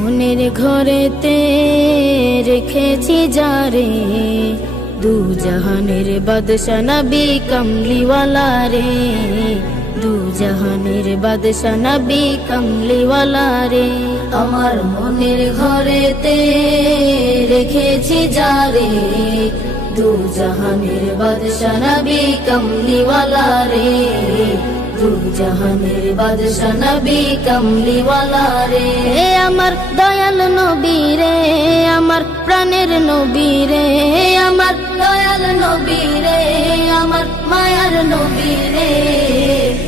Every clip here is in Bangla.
মনের ঘরেতে রেখেছি যারে, দু জাহানের বাদশা নবী কমলিওয়ালা রে, দু জাহানের বাদশা নবী কমলিওয়ালা রে। আমার মনের ঘরেতে রেখেছি যারে, দু জাহানের বাদশা নবী কমলিওয়ালা রে, দু জাহানের বাদশা নবী কমলিওয়ালা রে। আমার দয়াল নবী রে, আমার প্রাণের নবী রে, আমার দয়াল নবী রে, আমার মায়ার নবী রে,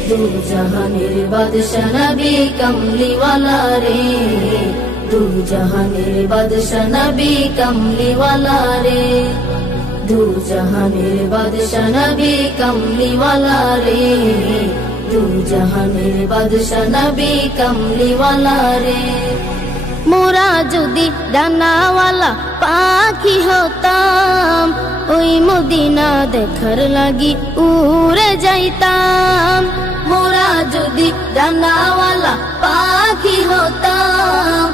দু জাহানের বাদশা নবী কমলিওয়ালা রে, দু জাহানের বাদশা নবী কমলিওয়ালা রে, দু জাহানের বাদশা নবী কমলিওয়ালা রে, দু জাহানের বাদশা নবী কমলিওয়ালা রে। মোরা যদি ডানাওয়ালা পাখি হতাম, ওই মদিনা দেখার লাগি উড়ে যাইতাম। মোরা যদি ডানাওয়ালা পাখি হতাম,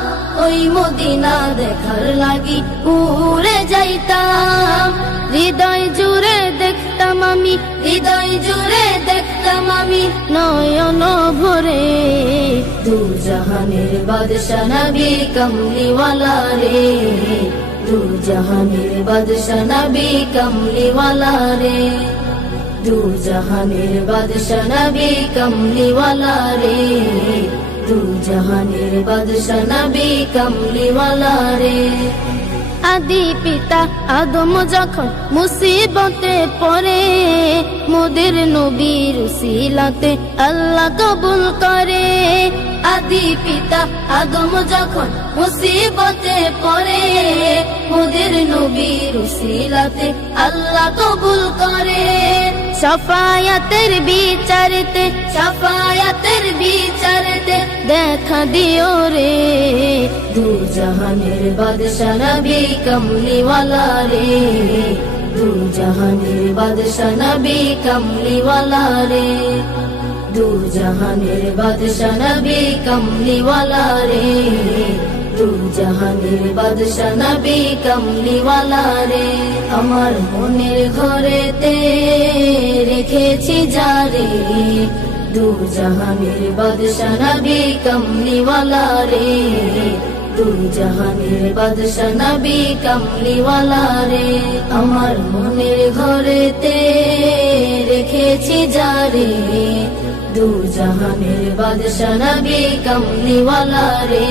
ওই মদিনা দেখার লাগি উড়ে যাইতাম। হৃদয় জুড়ে দেখতাম আমি, হৃদয় জুড়ে দেখতাম আমি নয়ন ভরে, দু জাহানের বাদশা নবী কমলিওয়ালা রে, দু জাহানের বাদশা নবী কমলিওয়ালা রে, দু জাহানের বাদশা নবী কমলিওয়ালা রে, দু জাহানের বাদশা নবী কমলিওয়ালা রে। আদি পিতা আদম যখন মুসিবতে পড়ে, মোদের নবীর উসিলাতে আল্লাহ কবুল করে। আদি পিতা আদম যখন মুসিবতে পড়ে, মোদের নবীর উসিলাতে আল্লাহ কবুল করে। শাফায়াতের বিচারতে, শাফায়াতের বিচারতে দেখা দিও রে, দু জাহানের বাদশা নবী কমলিওয়ালা রে, দু জাহানের বাদশা নবী কমলিওয়ালা রে, দু জাহানের বাদশা নবী কমলিওয়ালা রে, দু জাহানের বাদশা নবী কমলিওয়ালা রে। আমার মনের ঘরেতে রেখেছি যারে, দু জাহানের বাদশা নবী কমলিওয়ালা রে, দু জাহানের বাদশা নবী কমলিওয়ালা রে। আমার মনের ঘরেতে রেখেছি যারে, দু জাহানের বাদশা নবী কমলিওয়ালা রে,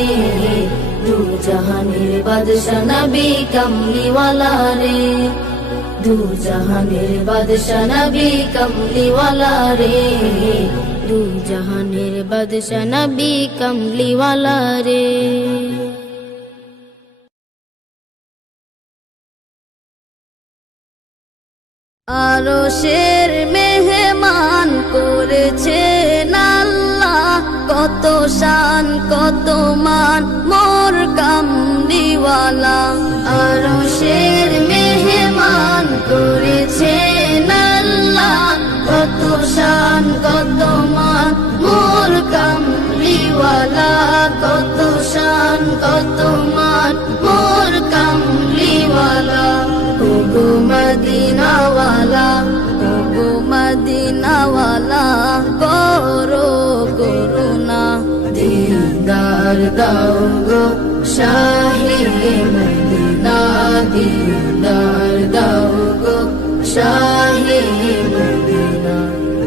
দু জাহানের বাদশা নবী কমলিওয়ালা রে, দু জাহানের বাদশা নবী কমলিওয়ালা রে, দু জাহানের বাদশা নবী কমলিওয়ালা রে। আরশের মেহমান করেছেন আল্লাহ, কত শান কত মান মোর কামলিওয়ালা। আরশের মেহমান করেছেন আল্লাহ, কত শান কত মান মোর কামলিওয়ালা, কত শান কত মান মোর কামলিওয়ালা। ওগো মদিনাওয়ালা, ওগো মদিনাওয়ালা, করো করুণা, দিদার দাও গো শাহে মদিনা, দিদার দাও গো শাহে মদিনা।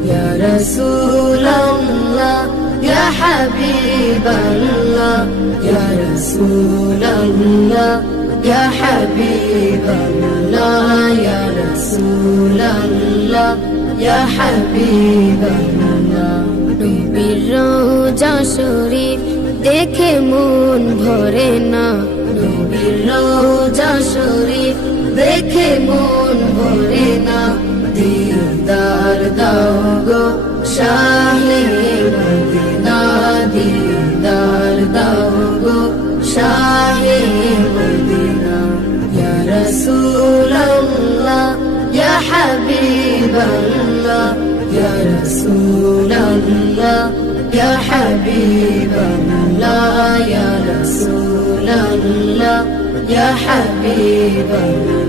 ইয়া রাসূলাল্লাহ ইয়া হাবিবাল্লাহ, ইয়া রাসূলাল্লাহ ইয়া হাবিবাল্লাহ, ইয়া রাসূলাল্লাহ ইয়া হাবিবাল্লাহ। নবীর রওজা শরীফ দেখে মন ভরে না, নবীর রওজা শরীফ দেখে মন ভরে না। দিদার দাও গো শাহে মদিনা, দিদার দাও গো শাহে মদিনা ইয়া রাসূলুল্লাহ ইয়া হাবিবাল্লাহ ইয়া রাসূলুল্লাহ ইয়া হাবিবাল্লাহ ইয়া রাসূলুল্লাহ ইয়া হাবিবাল্লাহ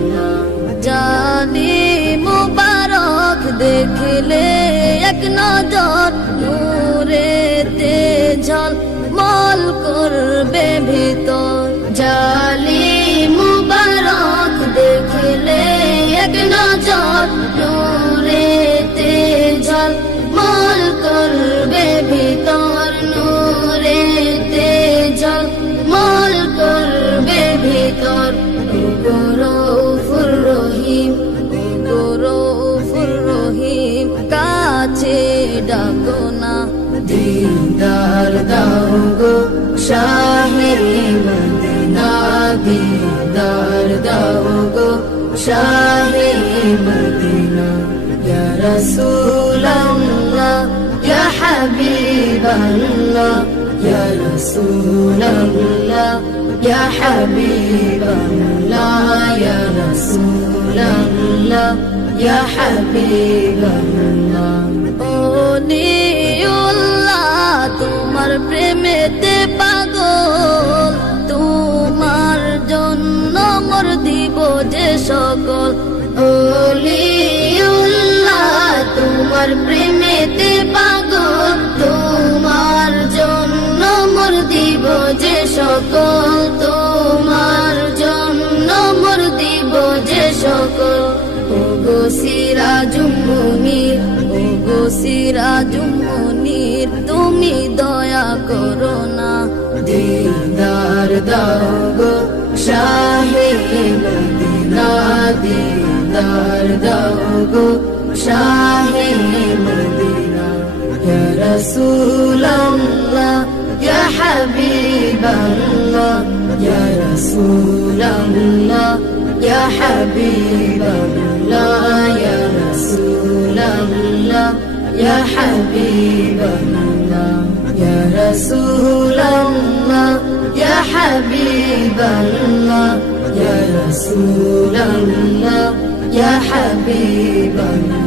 জানি মুবারক দেখলে এক নজর নূরেতে ঝলমল করবে ভিতর জালি মুবারক দেখলে এক নজর নূরেতে ঝলমল করবে ভিতর নূরেতে ঝলমল করবে ভিতর গৌরফুর রহিম গৌরফুর রহিম কাছে ডাকো না দিদার দাও গো শাহে মদিনা দিদার দাও গো শাহে মদিনা ইয়া রাসূলুল্লাহ ইয়া হাবিবাল্লাহ ইয়া রাসূলুল্লাহ ইয়া হাবিবাল্লাহ ইয়া রাসূলুল্লাহ ইয়া হাবিবাল্লাহ ওলিউল্লাহ তোমার প্রেমেতে পাগল তোমার জন্য মোর দিব যে সকল ওলিউল্লাহ তোমার প্রেমেতে পাগল তোমার জন্য মোর দিব যে সকল তোমার জন্য মোর দিব যে সকল ওগো সিরাজুম মুনির ওগো সিরাজুম মুনির তুমি দয়া করো না দিদার দাও গো শাহে মদিনা দিদার দাও গো শাহে মদিনা ইয়া রাসূলুল্লাহ ইয়া হাবিবাল্লাহ ইয়া রাসূলুল্লাহ ইয়া হাবিবাল্লাহ ইয়া রাসূলুল্লাহ ইয়া হাবিবাল্লাহ ইয়া রাসূলুল্লাহ ইয়া হাবিবাল্লাহ ইয়া রাসূলুল্লাহ ইয়া হাবিবাল্লাহ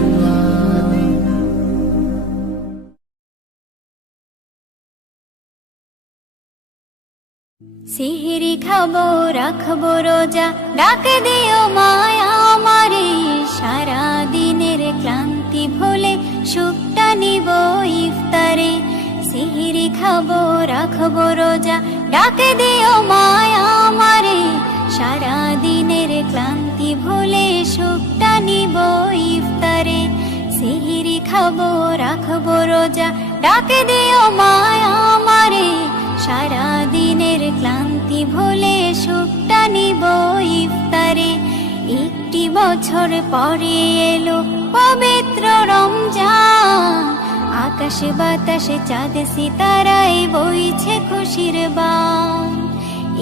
সিহরি খাবো রাখবো রোজা ডাকে দিও মায়া আমারে সারা দিনের ক্লান্তি ভুলে সুখটা নিব ইফতারে সিহরি খাবো রাখবো রোজা ডাকে দিও মায়া আমারে সারা দিনের ক্লান্তি ভুলে সুখটা নিব ইফতারে সিহরি খাবো রাখবো রোজা ডাকে দিও মায়া আমারে সারা দিনের ক্লান্তি ভুলে সুখটা নিব ইফতারে একটি বছর পরে এলো পবিত্র রমজান আকাশে বাতাসে চাঁদ সিতারায় বইছে খুশির বান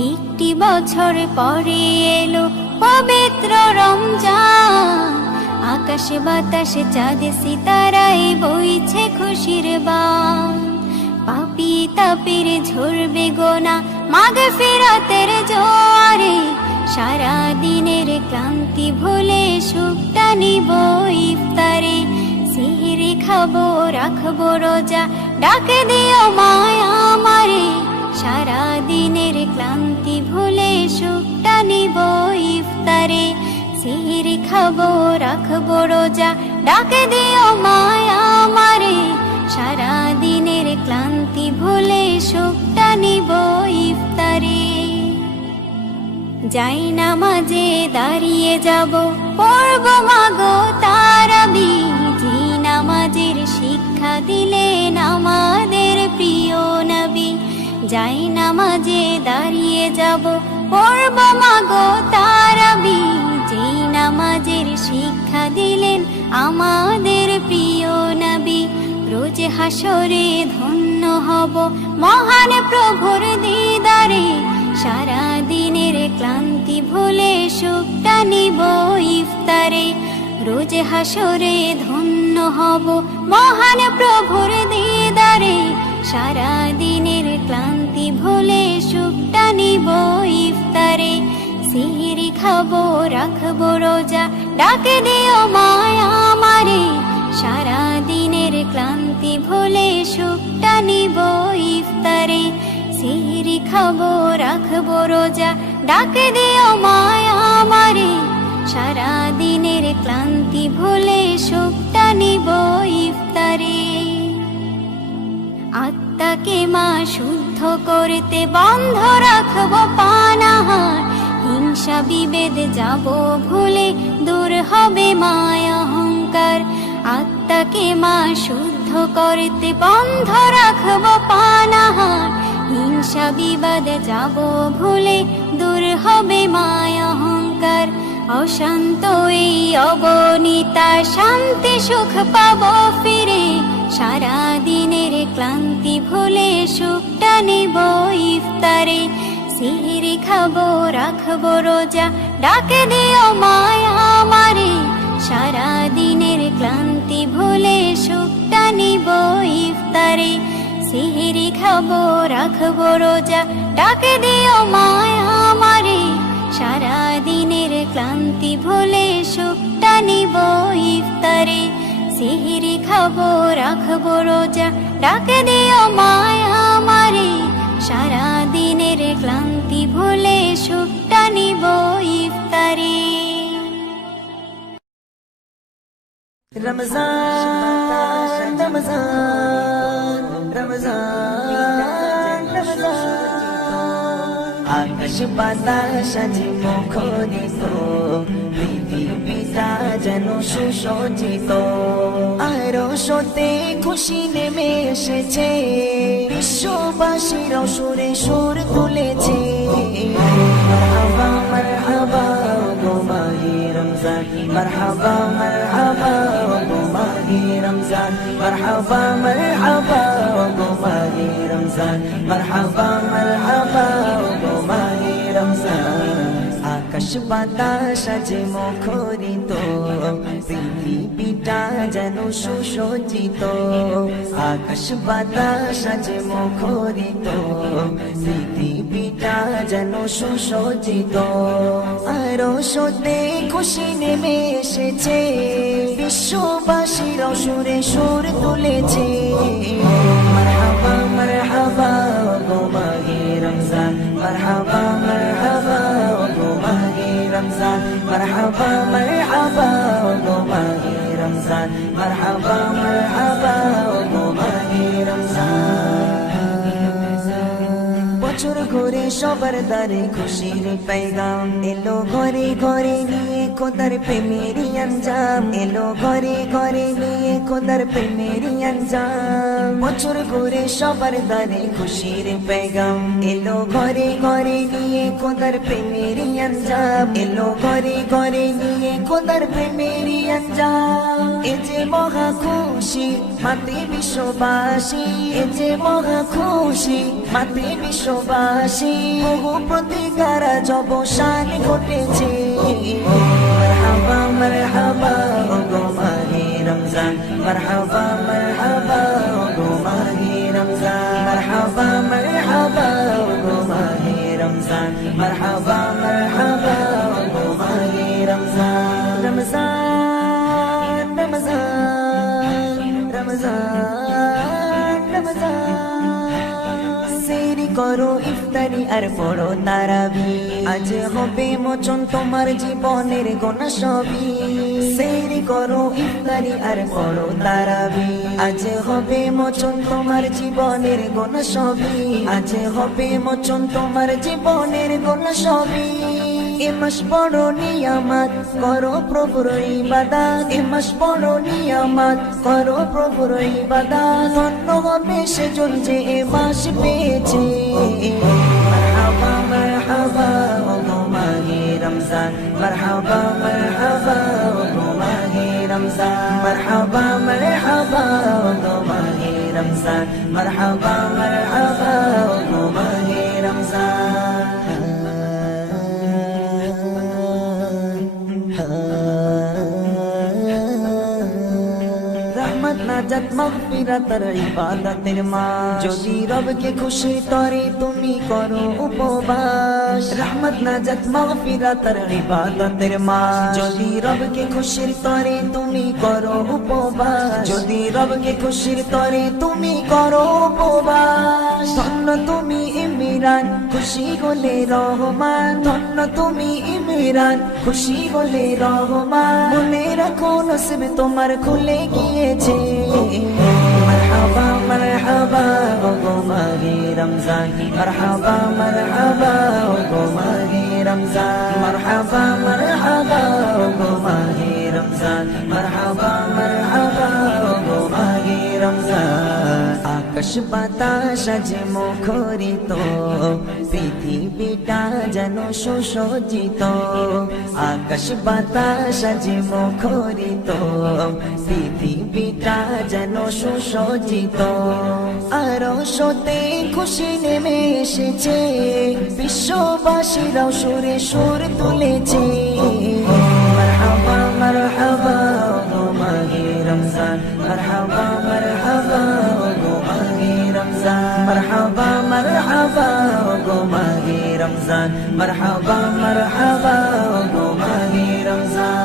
একটি বছর পরে এলো পবিত্র রমজান আকাশে বাতাসে চাঁদ সিতারায় বইছে খুশির বান পাপী তাপের ঝরবে গোনা মাগফিরাতের জোয়ারে সারা দিনের ক্লান্তি ভুলে সুখটা নিব ইফতারে সিহরি খাবো রাখবো রোজা ডাকে দিও মায়া আমারে সারা দিনের ক্লান্তি ভুলে সুখটা নিব ইফতারে সিহরি খাবো রাখবো রোজা ডাকে দিও মায়া আমারে সারা দিনের ক্লান্তি ভুলে সুখটা নিব ইফতারে যাই নামাজে দাঁড়িয়ে যাব পড়ব মাগো তারাবি যে নামাজের শিক্ষা দিলেন আমাদের প্রিয় নবী যাই নামাজে দাঁড়িয়ে যাব পড়ব মাগো তারাবি যে নামাজের শিক্ষা দিলেন আমাদের প্রিয় নবী রোজ হাসরে ধন্য হব মহান প্রভুর দিদারে সারা দিনের ক্লান্তি ভুলে সুখটা নিব ইফতারে রোজ হাসরে ধন্য হব মহান প্রভুর দিদারে সারা দিনের ক্লান্তি ভুলে সুখটা নিব খাবো রাখবো রোজা ডাকে দিও মায়া আমারে সারা দিনের ক্লান্তি ভুলে সুখটা নিব ইফতারে সিহরি খাবো রাখবো রোজা ডাকে দিও মায়া আমারে সারা দিনের ক্লান্তি ভুলে সুখটা নিব ইফতারে আত্মাকে মা শুদ্ধ করতে বন্ধ রাখবো পানাহার হিংসা বিভেদ যাব ভুলে দূর হবে মায়া অহংকার আত্মাকে মা শুদ্ধ করতে বন্ধ রাখবো পানাহার হিংসা বিবাদ যাব ভুলে দূর হবে মায়া অহংকার অশান্ত এই অবনীতা শান্তি সুখ পাবো ফিরে সারা দিনের ক্লান্তি ভুলে সুখটা নিব ইফতারে সিহরি খাবো রাখবো রোজা ডাকে দিও মায়া আমারে সারা দিনের ক্লান্তি ভুলে সুখটা নিব ইফতারে সিহরি খাবো রাখবো রোজা ডাকে দিও মায়া আমারে সারা দিনের ক্লান্তি ভুলে সুখটা নিব ইফতারে সিহরি খাবো রাখবো রোজা ডাকে দিও মায়া আমারে সারা দিনের ক্লান্তি ভুলে সুখটা নিব ইফতারে রমজান রমজান রমজান রমজান আকাশ বাতাস আজ মুখরিত পৃথিবীটা যেন সুসজ্জিত আরো সতে খুশি নেমে এসেছে বিশ্ববাসীর সুরে সুর তুলেছে মারহাবা মারহাবা গো মাহে রমজান মারহাবা মারহাবা গো মাহে রমজান মারহাবা মারহাবা গো মাহে রমজান মারহাবা মারহাবা গো মাহে রমজান আকাশ বাতাস আজ মুখরিত পৃথিবীটা যেন সুসজ্জিত আকাশ বাতাস আজ মুখরিত পৃথিবীটা যেন সুসজ্জিত আরো সতে খুশি নেমে এসেছে বিশ্ববাসীর সুরে সুর তুলেছে মারহাবা মারহাবা গো মাহে রমজান মারহাবা মারহাবা গো মাহে রমজান মারহাবা মারহাবা গো মাহে রমজান মারহাবা মারহাবা গো মাহে রমজান বছর ঘুরে সবার দ্বারে খুশির পেগাম এলো ঘরে ঘরে নিয়ে খোদার প্রেমেরই আঞ্জাম এলো ঘরে ঘরে নিয়ে খোদার প্রেমেরই আঞ্জাম বছর ঘুরে সবার দ্বারে খুশির পেগাম এলো ঘরে ঘরে নিয়ে খোদার প্রেমেরই আঞ্জাম এলো ঘরে ঘরে নিয়ে খোদার প্রেমেরই আঞ্জাম এ যে মহা খুশি মাতে বিশ্ববাসী এ যে মহা খুশি মাতে বিশ্ববাসী বহু প্রতিকারা জবসান ঘটেছে মারহাবা মারহাবা গো মাহে রমজান মারহাবা মারহাবা গো মাহে রমজান মারহাবা মারহাবা গো মাহে রমজান মারহাবা মারহাবা গো মাহে রমজান রমজান রমজান রমজান রমজান সেরি করো ইফতারি আর পড়ো তারাবি আজ হবে মোচন তোমার জীবনের গোনা সবই সেরি করো ইফতারি আর পড়ো তারাবি আজ হবে মোচন তোমার জীবনের গোনা সবই আজ হবে মোচন তোমার জীবনের গোনা সবই এ মাস বড় নিয়ামত করো প্রভুর ইবাদত এ মাস বড় নিয়ামত করো প্রভুর ইবাদত ধন্য হবে সেজন যে এ মাস পেয়েছে মারহাবা মারহাবা গো মাহে রমজান মারহাবা মারহাবা গো মাহে রমজান মারহাবা মারহাবা গো মাহে রমজান মারহাবা মারহাবা গো মাহে রমজান রহমত নাজাত মাগফিরাতের ইবাদতের মাস যদি রবকে খুশি করে তুমি করো উপবাস মাস, রহমত নাজাত মাগফিরাতের ইবাদতের মাস। যদি রবকে খুশির তরে তুমি করো উপবাস, যদি রবকে খুশির তরে তুমি করো উপবাস। ধন্য তুমি ইমরান, খুশি হলে রহমান, ধন্য তুমি ইমরান, খুশি হলে রহমান। মনে রাখো নসিব তোমার খুলে গিয়েছে। মারহাবা মারহাবা ওগো মাহে রমজান, মারহাবা মারহাবা ওগো মাহে রমজান, মারহাবা মারহাবা ওগো মাহে রমজান, মারহাবা মারহাবা ওগো মাহে রমজান। আকাশ বাতাস আজ মুখরিত, পৃথিবীটা যেন সুসজ্জিত। আকাশ বাতাস আজ মুখরিত, পৃথিবীটা যেন সুসজ্জিত। আরশতে খুশি নেমে এসেছে, বিশ্ববাসীরাও সুরে সুর তুলেছে। মারহাবা মারহাবা ওগো মাহে রমজান, মারহাবা মারহাবা ওগো মাহে রমজান, মারহাবা মারহাবা ওগো মাহে রমজান, মারহাবা মারহাবা ওগো মাহে রমজান।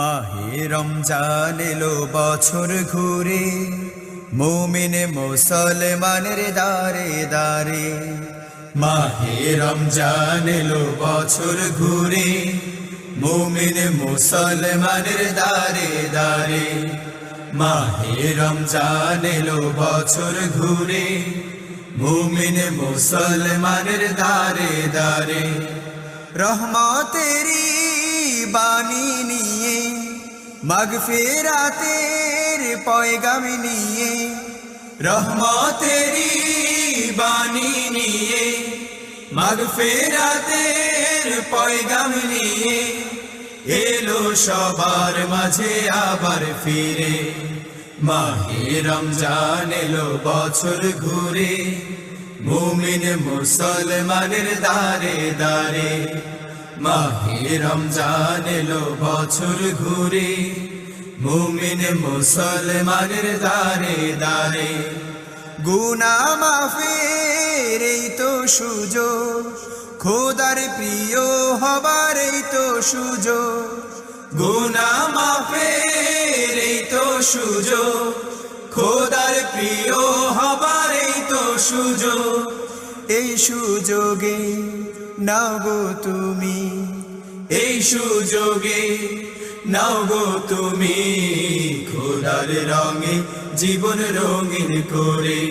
মাহে রমজান এলো বছর ঘুরে, মুমিন মুসলমানের দারে দারে। মাহে রমজান এলো বছর ঘুরে, মুমিন মুসলমানের দারে দারে। মাহে রমজান এলো বছর ঘুরে, মুমিন মুসলমানের দারে দারে। রহমতেরি বাণী নিয়ে, মাগফিরাতের পয়গাম নিয়ে, রহমতেরি বাণী নিয়ে, মাগফিরাতের পয়গাম নিয়ে। এলো সবার মাঝে আবার ফিরে, মাহে রমজান এলো বছর ঘুরে, মুমিন মুসলমানের দারে দারে। মাহে রমজান এলো বছর ঘুরে, মুমিন মুসলমানের দারে দারে। গুনাহ মাফের এই তো সুযোগ, খোদার প্রিয় হবার এই তো সুযোগ। গুনাহ মাফের এই তো সুযোগ, খোদার প্রিয় হবার এই তো সুযোগ। এই সুযোগে নাও গো তুমি, এই সুযোগে নাও গো তুমি। খোদার রঙে জীবন রঙিন করে,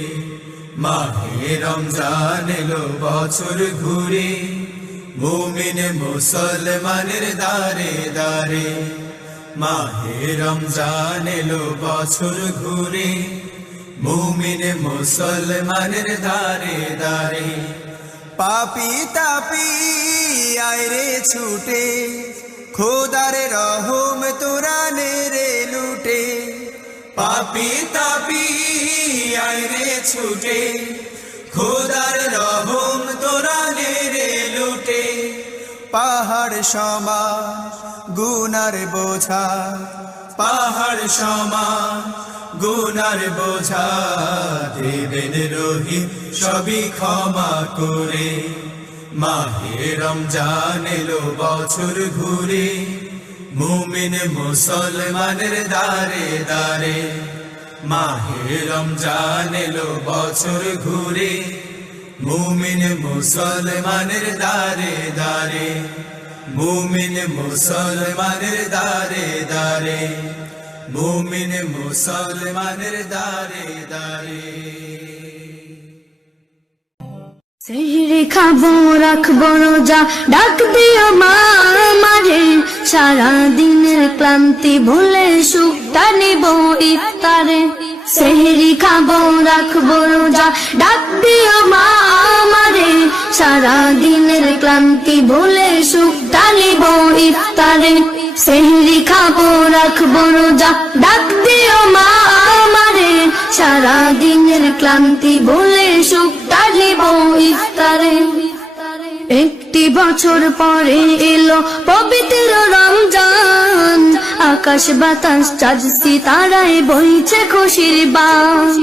মাহে রমজান এলো বছর ঘুরে, মুমিন মুসলমানের দারে দারে। মাহে রমজান এলো বছর ঘুরে, মুমিন মুসলমানের দারে দারে। পাপি তাপি আয়রে ছুটে, খোদার রহম তোরা নেরে লুটে। পাপি তাপি আয়রে ছুটে, খোদার রহম তোরা নেরে লুটে। পাহাড় সমা গুনার বোঝা, পাহাড় সমা গুনার বোঝা। দেবেন রহিম সবই ক্ষমা করে, মাহে রমজান এলো বছর ঘুরে, মুমিন মুসলমানের দারে দারে। মাহে রমজান এলো বছর ঘুরে, মুমিন মুসলমানের দারে দারে। মুমিন মুসলমানের দারে দারে, মুমিন মুসলমানের দারে দারে। সেহরি খাবো রাখবো রোজা, ডাক দিও মা আমারে। সারা দিনের ক্লান্তি ভুলে সুখটা নিব ইফতারে। সেহরি খাবো রাখবো রোজা, ডাক দিও মা আমারে। সারা দিনের ক্লান্তি ভুলে সুখটা নিব ইফতারে। সেহরি খাবো রাখবো রোজা, ডাক দিও মা আমারে। সারা দিনের ক্লান্তি ভুলে সুখটা নিব বছর পরে এলো পবিত্র রমজান, আকাশ বাতাস চাঁদ সিতারায় বইছে খুশির বান।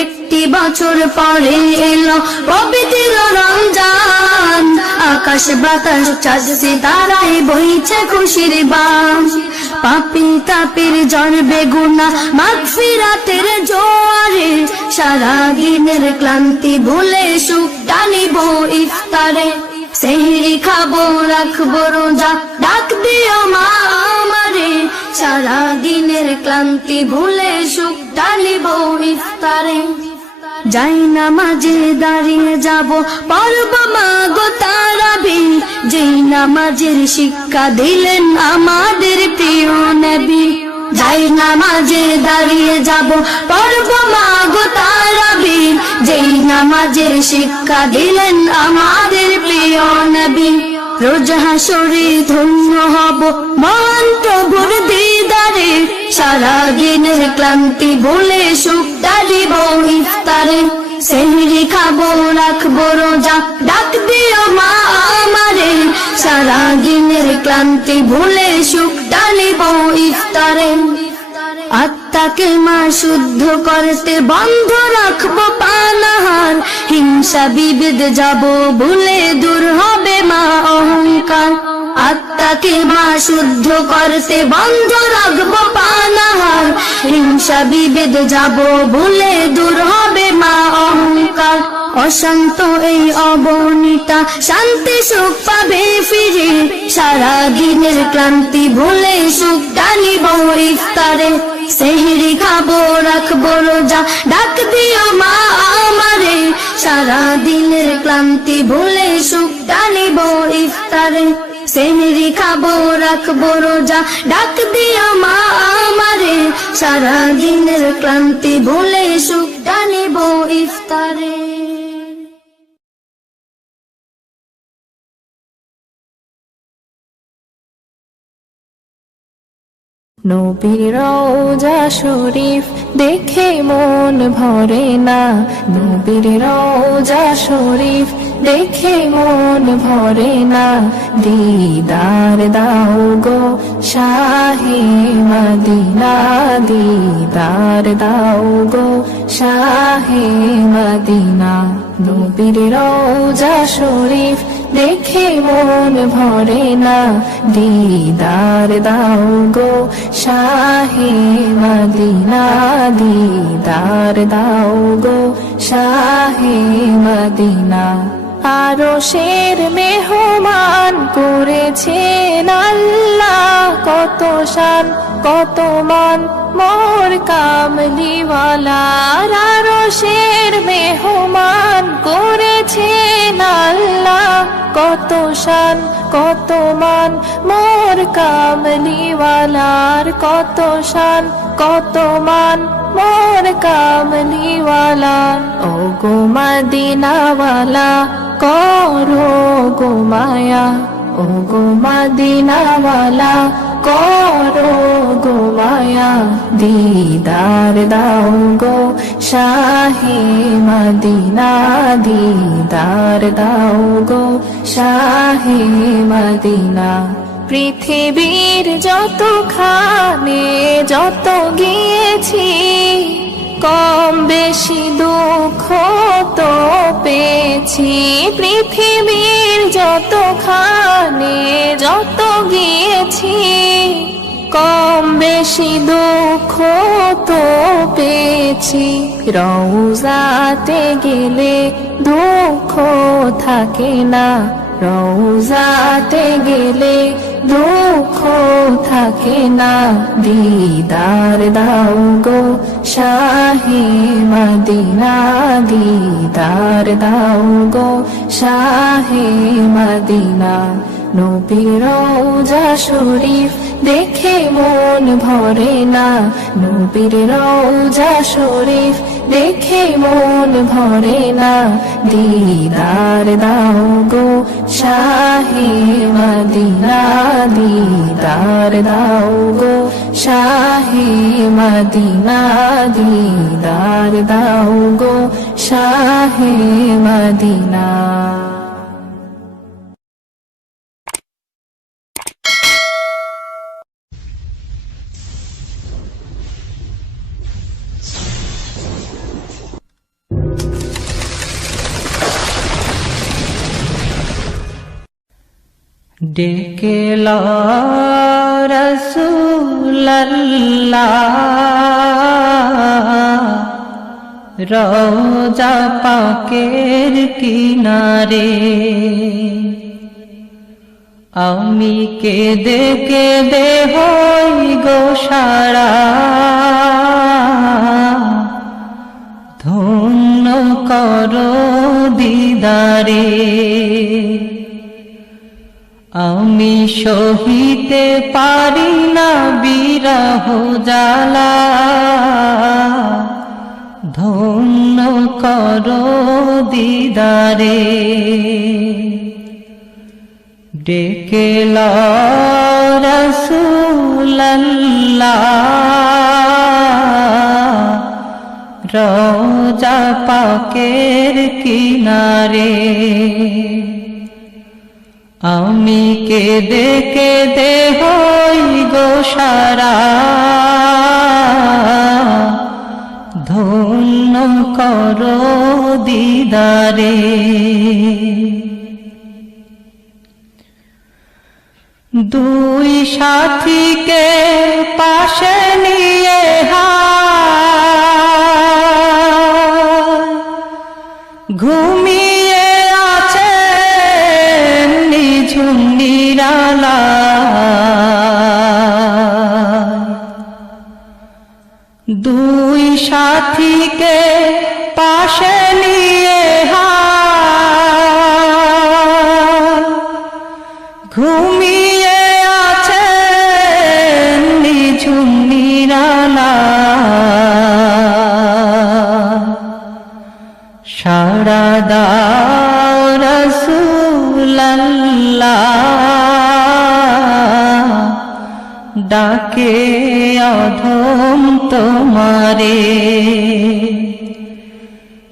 একটি বছর পরে এলো পবিত্র রমজান, আকাশ বাতাস চাঁদ সিতারায় বইছে খুশির বান। পাপী তাপের ঝরবে গুনাহ মাগফিরাতের জোয়ারে, সারা দিনের ক্লান্তি ভুলে সুখ টানিব ইফতারে। সেহরি খাবো রাখবো রোজা, ডাক দিও মা আমারে, সারা দিনের ক্লান্তি ভুলে সুখ টানিব ইফতারে। যাই নামাজে দাঁড়িয়ে যাব পড়ব মা গো তারাবি, যেই নামাজের শিক্ষা দিলেন আমাদের প্রিয় নবী। যাই নামাজে দাঁড়িয়ে যাব পড়ব মা গো তারাবি, যেই নামাজের শিক্ষা দিলেন আমাদের প্রিয় নবী। রোজ হাসরে ধন্য হব মহান প্রভুর দিদারে, সারা দিনের ক্লান্তি ভুলে সুখ টানিব ইফতারে। সেহরি খাবো রাখবো রোজা, ডাক দিও মা আমারে, সারা দিনের ক্লান্তি ভুলে সুখ টানিব ইফতারে। আত্মাকে মা শুদ্ধ করতে বন্ধ রাখবো পানাহার, হিংসা বিভেদ যাব ভুলে দূর হবে মা অহংকার। আত্মাকে মা শুদ্ধ করতে বন্ধ রাখবো পানাহার, হিংসা বিভেদ যাব ভুলে দূর হবে মা অহংকার। অশান্ত এই অবনীতা শান্তি সুখ পাবে ফিরে, সারা দিনের ক্লান্তি ভুলে সুখ টানিব ইফতারে। সেহরি খাবো রাখবো রোজা, ডাক দিও মা আমারে, সারা দিনের ক্লান্তি ভুলে সুখ টানিব ইফতারে। সেহরি খাবো রাখবো রোজা, ডাক দিও মা আমারে, সারা দিনের ক্লান্তি ভুলে সুখ টানিব ইফতারে। নবীর রওজা শরীফ দেখে মন ভরে না, নবীর রওজা শরীফ দেখে মন ভরে না। দিদার দাও গো শাহে মদিনা, দিদার দাও গো শাহে মদিনা। নবীর রওজা শরীফ দেখে মন ভরে না, দিদার দাও গো শাহে মদিনা, দিদার দাও গো শাহে মদিনা। আরশের মেহমান করেছেন আল্লাহ, কত শান কত মান মোর কামলিওয়ালার। আরশের মেহমান করেছেন আল্লাহ, কত শান কত মান মোর কামলিওয়ালার। কত শান কত মান মোর কামলিওয়ালার। ও গো মদিনাওয়ালা করো গো মায়া, ও গো মদিনাওয়ালা করো গো মায়া। দিদার দাও গো শাহে মদিনা, দিদার দাও গো শাহে মদিনা। পৃথিবীর যতখানে যত গিয়েছি, কম বেশি দুঃখ তো পেয়েছি। পৃথিবীর যতখানে যত গিয়েছি, কম বেশি দুঃখ তো পেয়েছি। রওজাতে গেলে দুঃখ থাকে না, রওজাতে গেলে দুঃখ থাকে না। দিদার দাও গো শাহে মদিনা, দিদার দাও গো শাহে মদিনা। নবীর রওজা শরীফ দেখে মন ভরে না, নবীর রওজা শরীফ দেখে মন ভরে না। দিদার দাও গো শাহে মদিনা, দিদার দাও গো শাহে মদিনা, দিদার দাও গো শাহে মদিনা। ডেকে লো রাসূলুল্লাহ রওজা পাকের কিনারে আমি কেঁদে কেঁদে হই গো সারা ধন্য করো দিদারে আমি সহিতে পারি না বিরহ জ্বালা ধন্য করো দিদারে ডেকে লো রাসূলুল্লাহ রওজা পাকের কিনারে আমি কেঁদে কেঁদে হই গো সারা ধন্য করো দিদারে দুই সাথীকে পাশে নিয়ে ঘুমিয়ে আছে নিঝুম নিরালায় দুই সাথীকে পাশে নিয়ে ঘুমিয়ে আছে নিঝুম নিরালায় সাড়া দাও রাসূলুল্লাহ ডাকে অধম তোমারে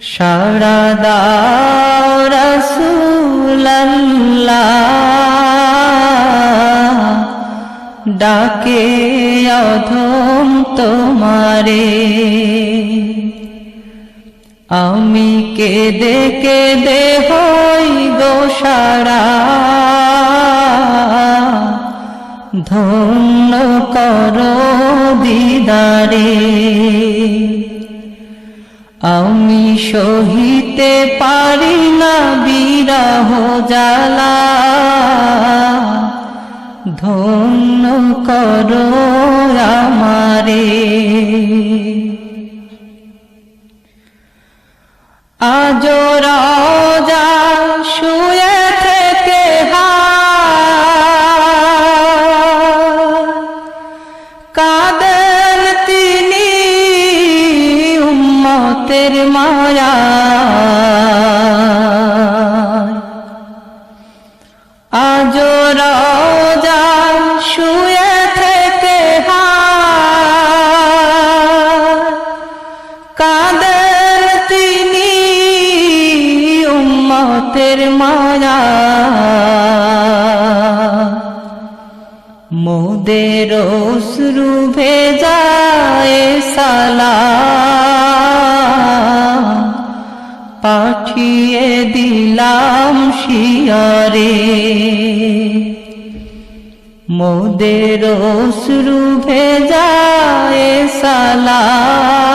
সাড়া দাও রাসূলুল্লাহ ডাকে অধম তোমারে আমি কেঁদে কেঁদে হই গো সারা ধন্য করো দিদারে আমি সহিতে পারি না বিরহ জ্বালা ধন্য করো আমারে আজ রওজা শুয়ে থেকে কাঁদেন তিনি উম্মতের মায়া আজ রওজা শুয়ে থেকে কাঁদেন তিনি উম্মতের মায়া মোদের অশ্রু ভেজায় সালাম পাঠিয়ে দিলাম শিয়রে মোদের অশ্রু ভেজায় সালাম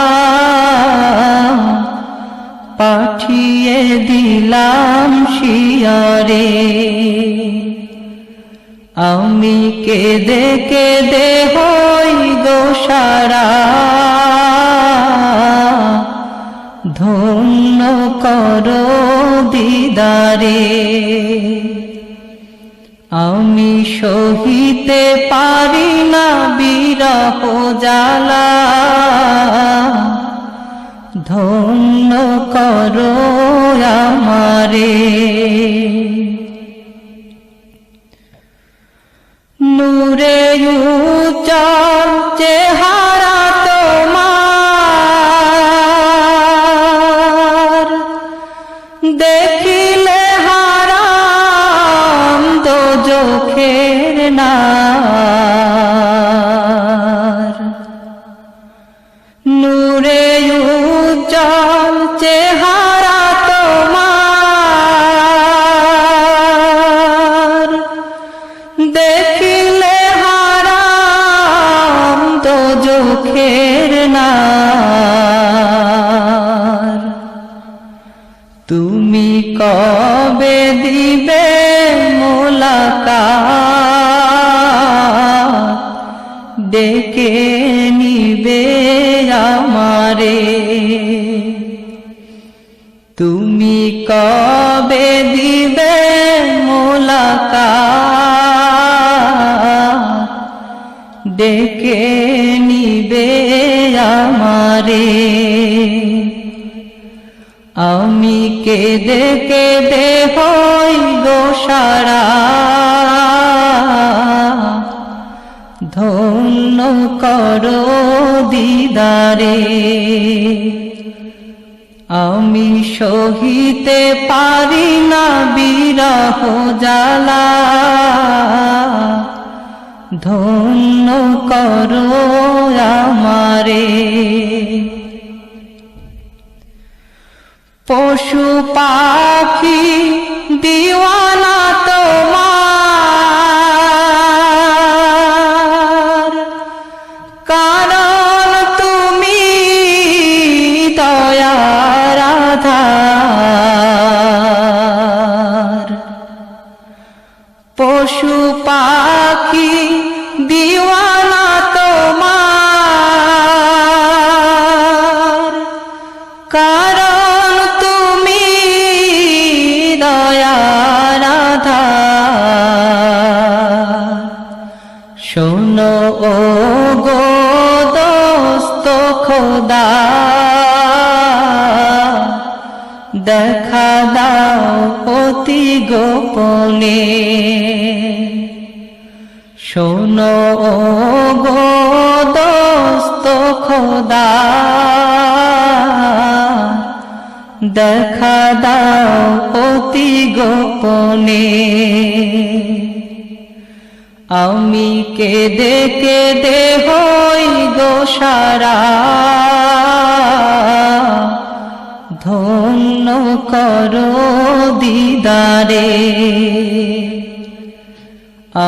পাঠিয়ে দিলাম শিয়রে আমি কেঁদে কেঁদে হই গো সারা ধন্য করো দিদারে আমি সহিতে পারি না বিরহ জ্বালা ধন্য করো আমারে নূরে উজ্জ্বল চেহারা তোমার দেখিলে হারাম দোজখের নার নূরে উজ্জ্বল চেহারা তোমার তুমি কবে দিবে মোলাকাত, ডেকে নিবে আমারে। তুমি কবে দিবে মোলাকাত, ডেকে নিবে আমারে। আমি কেঁদে কেঁদে হই গো সারা, ধন্য করো দিদারে। আমি সহিতে পারি না বিরহ জ্বালা, ধন্য করো আমারে। পশু পাখি দিওয়ানা তোমার, কারণ তুমি দয়ার আধার। পশু পাখি দিওয়ানা তোমার, কারণ তুমি দয়ার আধার। শোনো ও গো দোস্ত খোদা, দেখা দাও অতি গোপনে। শোনো ও গো দোস্ত খোদা, দেখা দাও অতি গোপনে। আমি কেঁদে কেঁদে হই গো সারা, ধন্য করো দিদারে।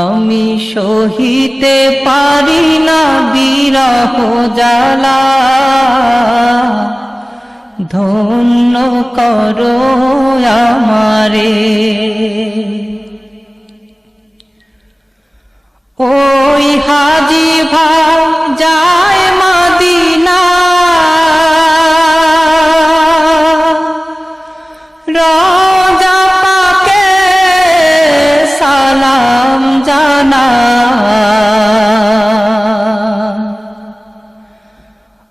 আমি সহিতে পারি না বিরহ জ্বালা, ধন্য করো আমারে। ওই হাজি ভাই যায় মদিনা, রোজা পাকে সালাম জানা।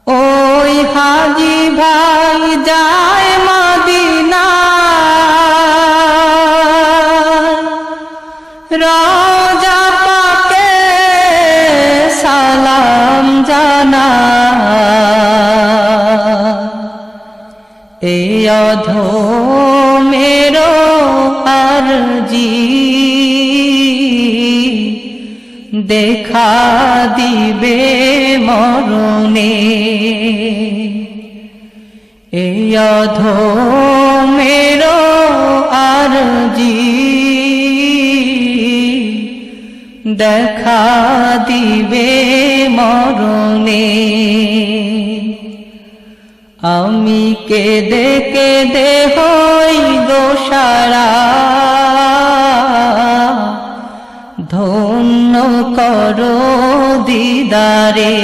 ওই হাজি ভাই যায় মদিনা, রোজা পাকে সালাম জানা। এই অধমেরো আরজি, দেখা দিবে মরণে। এই অধমেরো আরজি, দেখা দিবে মরণে। আমি কেঁদে কেঁদে হই গো সারা, ধন্য করো দিদারে।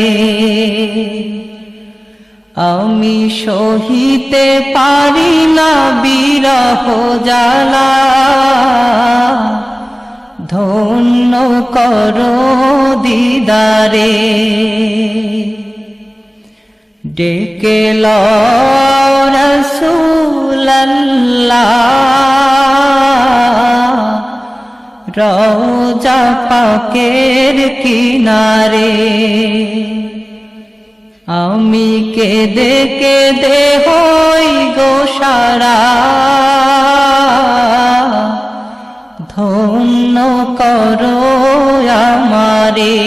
আমি সহিতে পারি না বিরহ জ্বালা, ধন্য করো দিদারে। ডেকে লও রাসূলুল্লাহ, রওজা পাকের কিনারে। আমি কেঁদে কেঁদে হই গো সারা, ধন্য করো আমারে।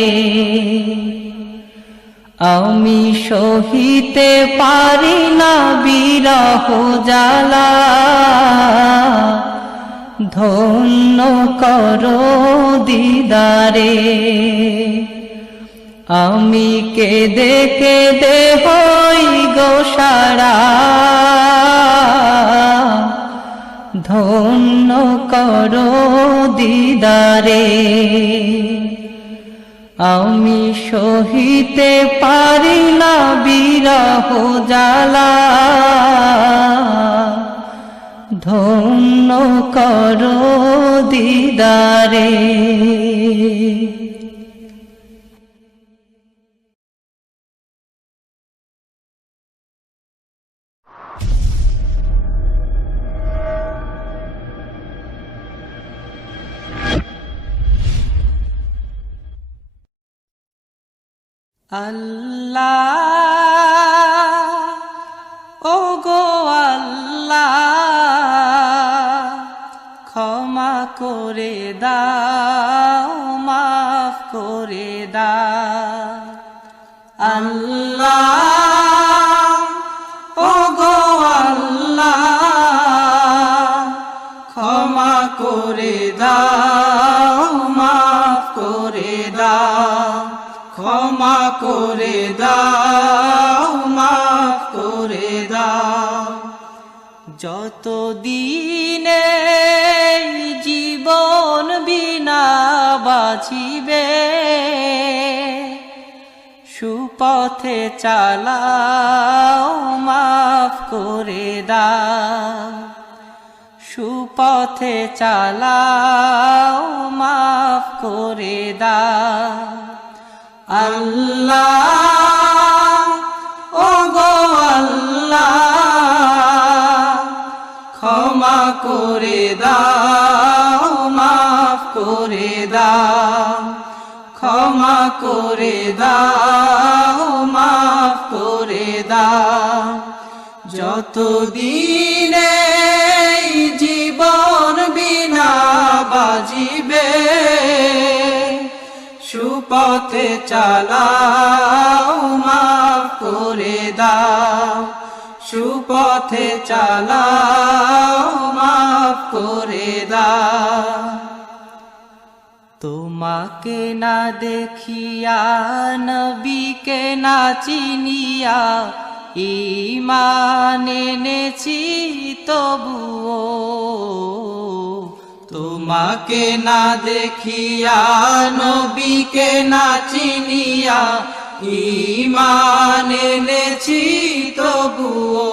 আমি সহিতে পারি না বিরহ জ্বালা, ধন্য করো দিদারে। আমি কেঁদে কেঁদে হই গো সারা, ধন্য করো দিদারে। আমি সহিতে পারি না বিরহ জ্বালা, ধন্য করো দিদারে। আল্লাহ ও গো আল্লাহ, ক্ষমা করে দাও, মাফ করে দাও। আল্লাহ ও গো আল্লাহ, ক্ষমা করে দাও, মাফ করে দাও। ক্ষমা করে দাও, মাফ করে দাও। যত দিনে জীবন বিনা বাঁচিবে, সুপথে চালাও, মাফ করে দাও। সুপথে চালাও, মাফ করে দাও। আল্লাহ ও গো আল্লাহ, ক্ষমা করে দাও, মাফ করে দাও। ক্ষমা করে দাও, মাফ করে দাও। যত দিনে জীবন বিনা বাজিবে, সুপথে চালাও, মাফ করে দাও। সুপথে চালাও, মাফ করে দাও। তোমাকে না দেখিয়া, নবীকে না চিনিয়া, ঈমান এনেছি তবুও। তোমাকে না দেখিয়া, নবীকে না চিনিয়া, ঈমান এনেছি তবুও।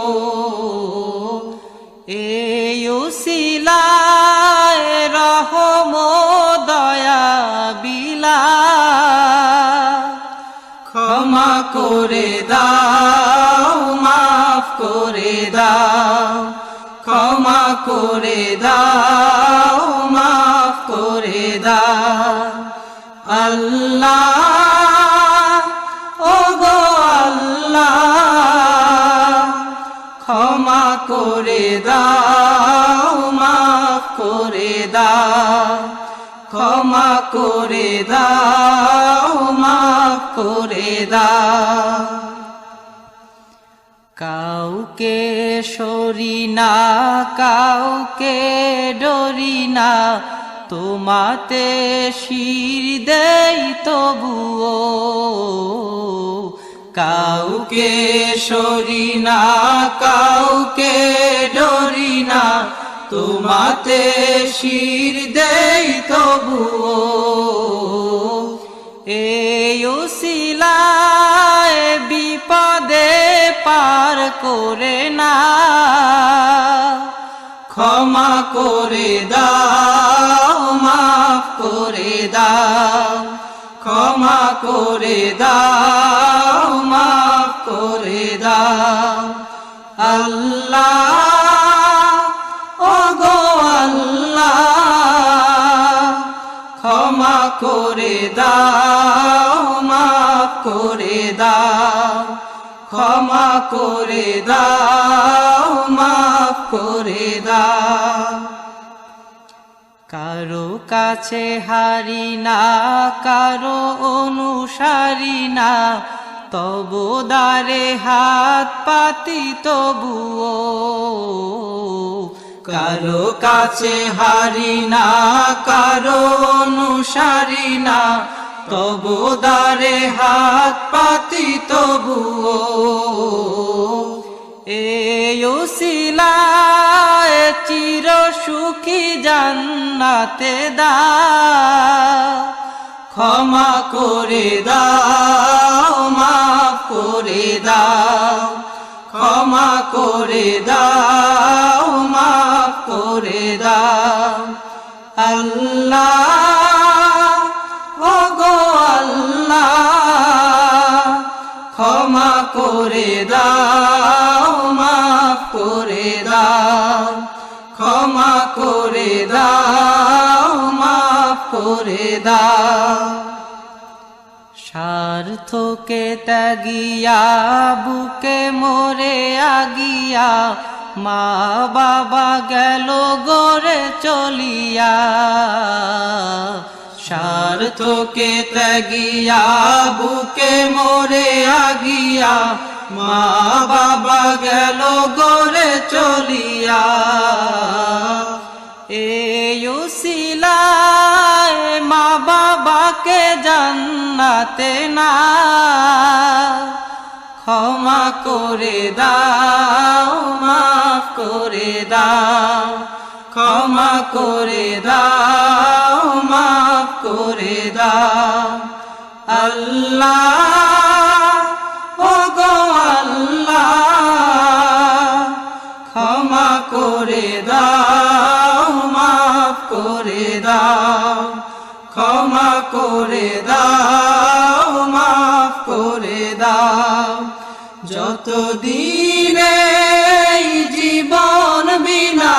এই উসিলায় রহম দয়া বিলা, ক্ষমা করে দাও, মাফ করে দাও। ক্ষমা করে দাও, মাফ করে দাও। আল্লাহ ও গো আল্লাহ, ক্ষমা করে দাও, মাফ করে দাও। ক্ষমা করে দাও, মাফ করে দাও। কাউকে সরি না, কাউকে ডরি না, তোমাতে শির দেই তবুও। কাউকে সরি না, কাউকে ডরি না, তোমাতে শির দেই তবুও। এই উসিলায় বিপদে পার করে না, ক্ষমা করে দাও, মাফ করে দাও। ক্ষমা করে দাও, মাফ করে দাও। আল্লাহ ও গো আল্লাহ, ক্ষমা করে দাও, মাফ করে দাও। ক্ষমা করে দাও, মাফ করে দাও। কারো কাছে হারি না, কারো অনুসারী না, তবু দ্বারে হাত পাতি তবুও। কারো কাছে হারি না, কারো অনুসারী না, তবু দ্বারে হাত পাতি তবুও। এই উসিলায় চির সুখী জান্নাতে দাও, ক্ষমা করে দাও, মাফ করে দাও, ক্ষমা করে দাও, মাফ করে দাও। আল্লাহ ও গো আল্লাহ, ক্ষমা করে দাও, মাফ করে দাও, ক্ষমা করে দাও, মাফ করে দাও। স্বার্থকে ত্যাগিয়া বুকে মোরে আগিয়া, মা বাবা গেল গড়ে চলিয়া। স্বার্থকে ত্যাগিয়া বুকে মোরে আগিয়া, মা বাবা গেল গড়ে চলিয়া। এই উসিলায় মা বাবাকে জান্নাতে না, ক্ষমা করে দাও, মাফ করে দাও, ক্ষমা করে দাও, মাফ করে দাও। আল্লাহ ও গো আল্লাহ, ক্ষমা করে দাও, মাফ করে দাও, ক্ষমা করে দাও, মাফ করে দাও। যতদিনে এই জীবন বিনা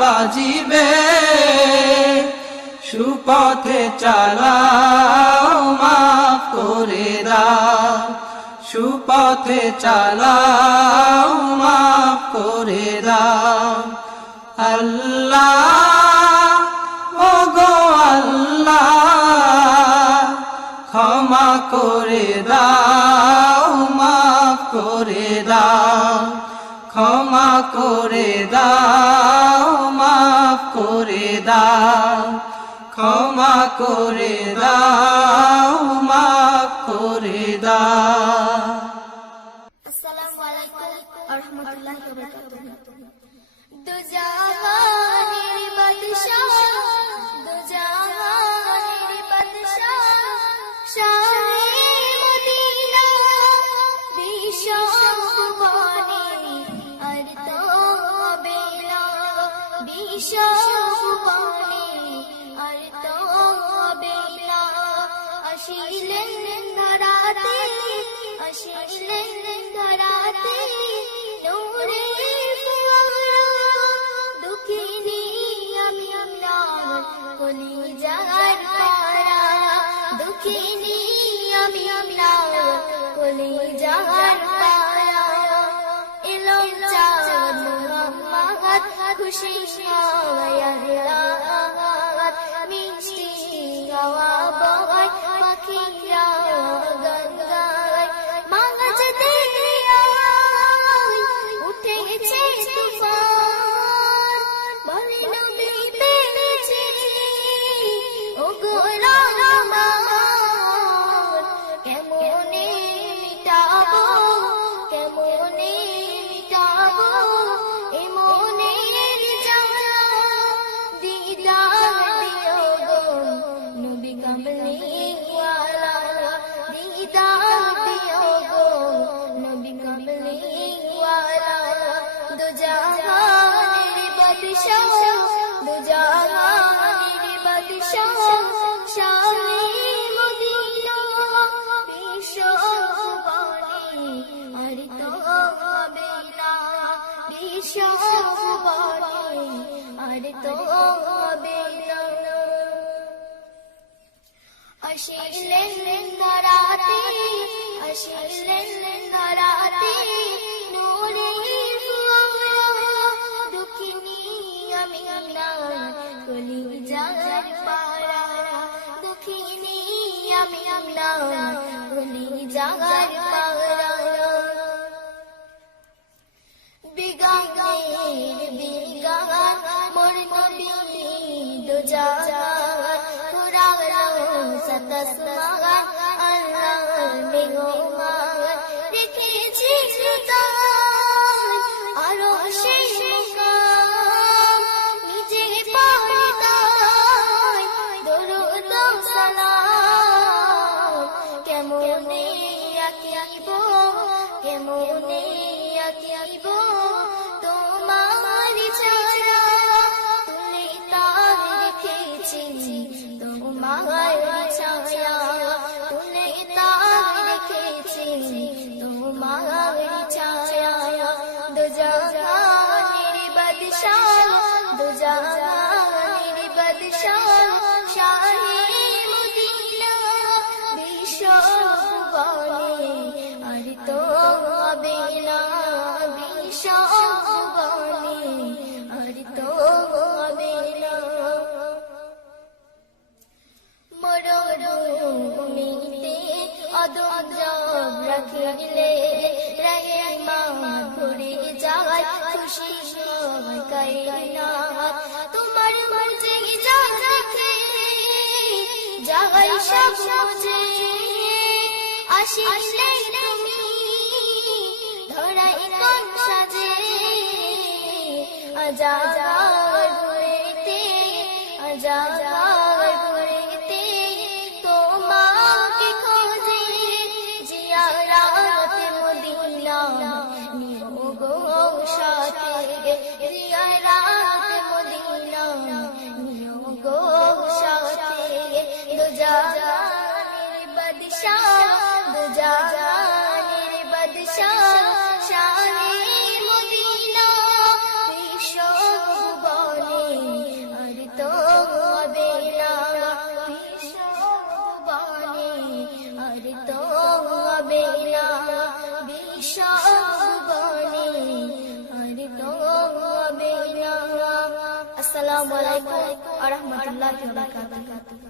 বাজিবে, সুপথে চালাও, মাফ করে দাও, সুপথে চালাও, মাফ করে দাও। আল্লাহ ও গো আল্লাহ, ক্ষমা করে দাও, মাফ করে দাও, ক্ষমা করে দাও, মাফ করে দাও, ক্ষমা করে দাও, মাফ করে দাও। আসসালামু আলাইকুম ওয়া রাহমাতুল্লাহি ওয়া বারাকাতুহু। দো জাহানের বাদশাহ, দো জাহানের বাদশাহ, শাহে মদিনা বিশ্ব সুবহানে আর তো হবে না, বিশ্ব সুবহানে আর তো হবে না। আসিলেন ধরাতে, আসিলেন ধরাতে নূরের ফোয়ারা, দুঃখিনী আমি আপনার কলিজার পারা, দুঃখিনী আমি আপনার কলিজার পারা। এলো চাঁদ মুহাম্মদ, খুশি হাওয়ায় মিষ্টি হাওয়া বয়, পাখিরা গান গায়। মাঝ দরিয়ায় উঠেছে তুফান, বলে নবী পেয়েছে ও গো রহমান। কেমনে মিটাবো, কেমনে মিটাবো এ মনের জ্বালা, দিদার দিও গো নবী কামলিওয়ালা, দিদার দিও গো নবী কামলিওয়ালা। দো জাহানের বাদশাহ, দো জাহানের বাদশাহ, শাহে মদিনা বিশ্ব সুবহানে আর তো হবে না, বিশ্ব সুবহানে আর তো হবে না। আসিলেন ধরাতে, আসিলেন ধরাতে নূরের ফোয়ারা, দুঃখিনী আমি আপনার কলিজার পারা, দুঃখিনী আমি আপনার কলিজার পারা। বিগানের বিগান মোর নবী দো জাহান, কুরআন সাতাসমান আল্লাহর মেহমান। রেখেছি তার আরশের মুকাম, নিজের আকিব তোমার ছায়া তুলে তার রেখেছি তোমার ছায়া তুলে তার রেখেছি তোমার ছায়া দু জাহানের বাদশাহ দু জাহানের বাদশাহ শাহে মদিনা বিশ্ববাণী আর তো হবে না বিশ্ববাণী আর তো হবে না মরুভূমিতে অদম জব রাখিলে রহমান ঘুরে যায় খুশি হয় কায়নাত তোমার মর্জি যা দেখে যাই সব বুঝে আসিলে তুমি ধরাই কোন সাজে আজাদ ঘুরেতে আজাদ ঘুরেতে তোমাকে খোঁজে জিয়ারাত মদিনা নিও গো সাথে জিয়ারাত মদিনা নিও গো সাথে দু জাহানের বাদশাহ দু জাহানের বাদশাহ শাহে মদিনা বিশ্ববাণী আর তো হবে না বিশ্ববাণী আর তো হবে না বিশ্ববাণী আর তো হবে না। আসসালামু আলাইকুম ওয়া রাহমাতুল্লাহি ওয়া বারাকাতুহু।